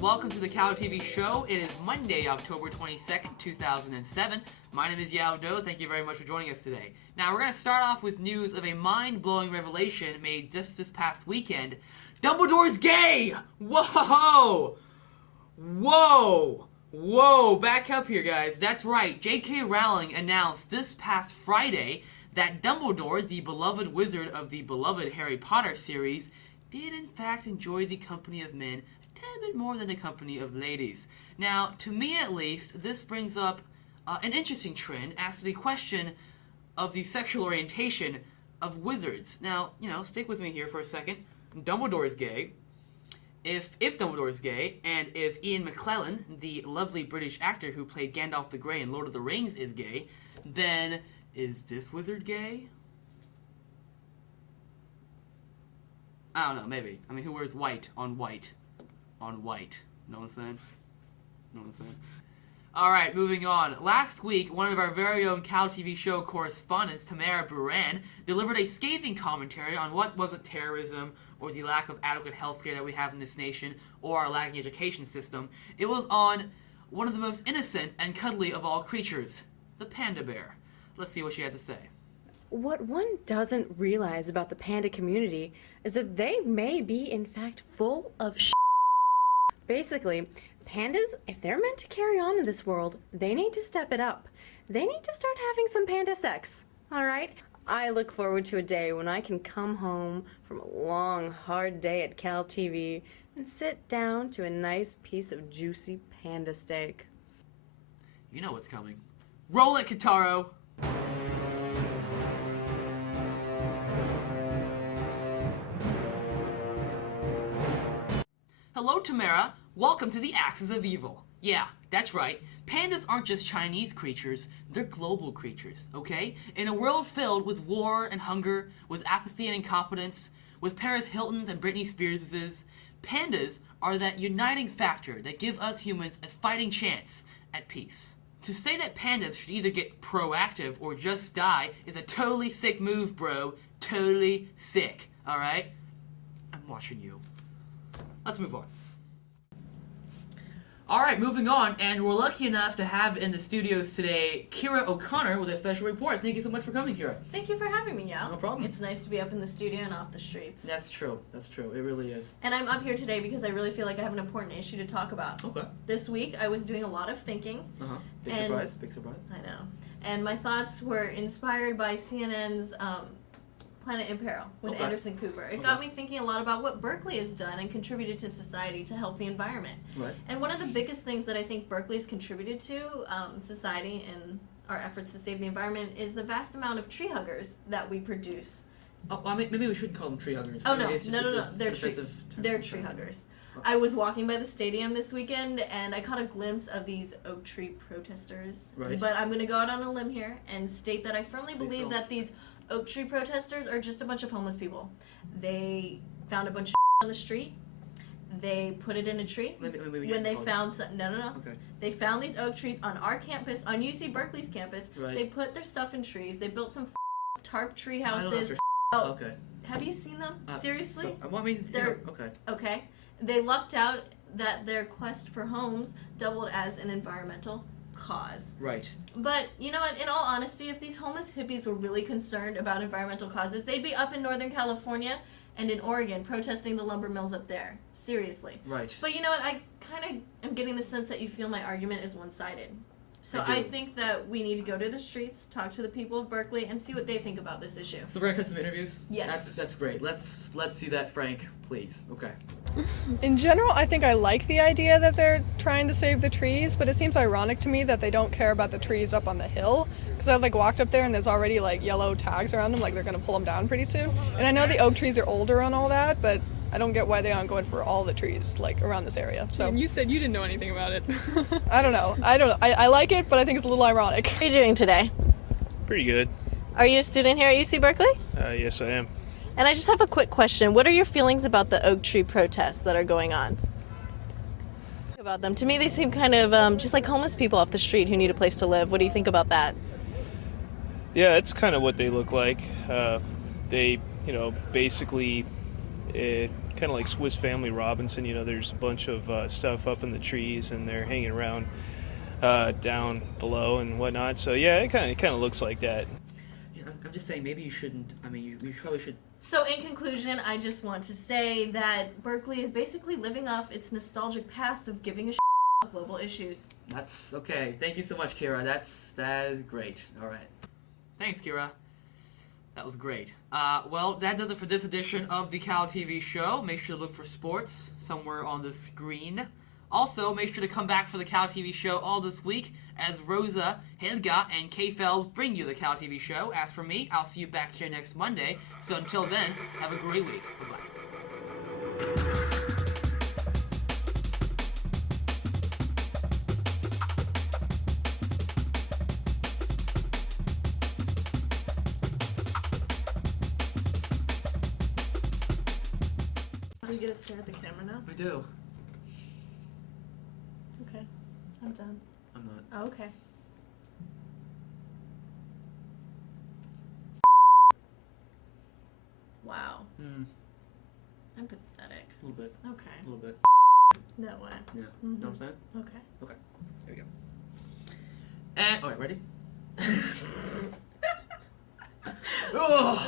welcome to the CalTV Show. It is Monday, October 22nd, 2007. My name is Yaou. Thank you very much for joining us today. Now, we're going to start off with news of a mind-blowing revelation made just this past weekend. Dumbledore's gay! Whoa! Whoa! Whoa! Back up here, guys. That's right. J.K. Rowling announced this past Friday that Dumbledore, the beloved wizard of the beloved Harry Potter series, did in fact enjoy the company of men a tad bit more than the company of ladies. Now, to me at least, this brings up an interesting trend as to the question of the sexual orientation of wizards. Now, stick with me here for a second. Dumbledore is gay. If Dumbledore is gay, and if Ian McKellen, the lovely British actor who played Gandalf the Grey in Lord of the Rings, is gay, then is this wizard gay? I don't know, maybe. I mean, who wears white on white on white? Know what I'm saying? Know what I'm saying? Alright, moving on. Last week, one of our very own CalTV Show correspondents, Tamara Buran, delivered a scathing commentary on what wasn't terrorism or the lack of adequate healthcare that we have in this nation or our lacking education system. It was on one of the most innocent and cuddly of all creatures, the panda bear. Let's see what she had to say. What one doesn't realize about the panda community is that they may be, in fact, full of shit. Basically, pandas, if they're meant to carry on in this world, they need to step it up. They need to start having some panda sex, alright? I look forward to a day when I can come home from a long, hard day at CalTV and sit down to a nice piece of juicy panda steak. You know what's coming. Roll it, Kotaro! Hello, Tamara. Welcome to the Axis of Evil. Yeah, that's right. Pandas aren't just Chinese creatures, they're global creatures, okay? In a world filled with war and hunger, with apathy and incompetence, with Paris Hilton's and Britney Spears's, pandas are that uniting factor that give us humans a fighting chance at peace. To say that pandas should either get proactive or just die is a totally sick move, bro. Totally sick, alright? I'm watching you. Let's move on. Alright, moving on, and we're lucky enough to have in the studios today Kira O'Connor with a special report. Thank you so much for coming, Kira. Thank you for having me, Yaou. No problem. It's nice to be up in the studio and off the streets. That's true. That's true. It really is. And I'm up here today because I really feel like I have an important issue to talk about. Okay. This week, I was doing a lot of thinking. Uh-huh. Big surprise. Big surprise. I know. And my thoughts were inspired by CNN's Planet in Peril with Anderson Cooper. It got me thinking a lot about what Berkeley has done and contributed to society to help the environment. Right. And one of the biggest things that I think Berkeley has contributed to society and our efforts to save the environment is the vast amount of tree huggers that we produce. Oh, I mean, maybe we shouldn't call them tree huggers. Oh, no. They're tree huggers. I was walking by the stadium this weekend, and I caught a glimpse of these oak tree protesters. Right. But I'm going to go out on a limb here and state that I firmly believe that these oak tree protesters are just a bunch of homeless people. They found a bunch of on the street. They put it in a tree. Maybe when they found no. Okay. They found these oak trees on our campus, on UC Berkeley's campus. Right. They put their stuff in trees. They built some tarp tree I don't know if houses. they're okay. Have you seen them? Seriously? Okay. Okay. They lucked out that their quest for homes doubled as an environmental cause. Right. But you know what? In all honesty, if these homeless hippies were really concerned about environmental causes, they'd be up in Northern California and in Oregon protesting the lumber mills up there. Seriously. Right. But you know what? I kind of am getting the sense that you feel my argument is one-sided. So I think that we need to go to the streets, talk to the people of Berkeley, and see what they think about this issue. So we're gonna cut some interviews? Yes. That's great. Let's see that, Frank, please. Okay. In general, I think I like the idea that they're trying to save the trees, but it seems ironic to me that they don't care about the trees up on the hill. Because I've walked up there and there's already yellow tags around them, like they're gonna pull them down pretty soon. And I know the oak trees are older and all that, but I don't get why they aren't going for all the trees around this area. So and you said you didn't know anything about it. I don't know. I like it, but I think it's a little ironic. How are you doing today? Pretty good. Are you a student here at UC Berkeley? Yes, I am. And I just have a quick question. What are your feelings about the oak tree protests that are going on? About them. To me, they seem kind of just like homeless people off the street who need a place to live. What do you think about that? Yeah, it's kind of what they look like. They, basically kind of like Swiss Family Robinson. You know, there's a bunch of stuff up in the trees, and they're hanging around down below and whatnot. So yeah, it kind of looks like that. Yeah, I'm just saying, maybe you shouldn't. I mean, you probably should. So in conclusion, I just want to say that Berkeley is basically living off its nostalgic past of giving a about global issues. That's okay. Thank you so much, Kira. That is great. All right. Thanks, Kira. That was great. Well, that does it for this edition of the CalTV Show. Make sure to look for sports somewhere on the screen. Also, make sure to come back for the CalTV Show all this week as Rosa, Helga, and K-Felds bring you the CalTV Show. As for me, I'll see you back here next Monday. So until then, have a great week. Bye-bye. Do you get to stare at the camera now? I do. Okay, I'm done. I'm not. Oh, okay. Wow. Hmm. I'm pathetic. A little bit. Okay. A little bit. No way. Yeah. Mhm. Know what I'm saying? Okay. Okay. There we go. And, alright, ready? Ugh.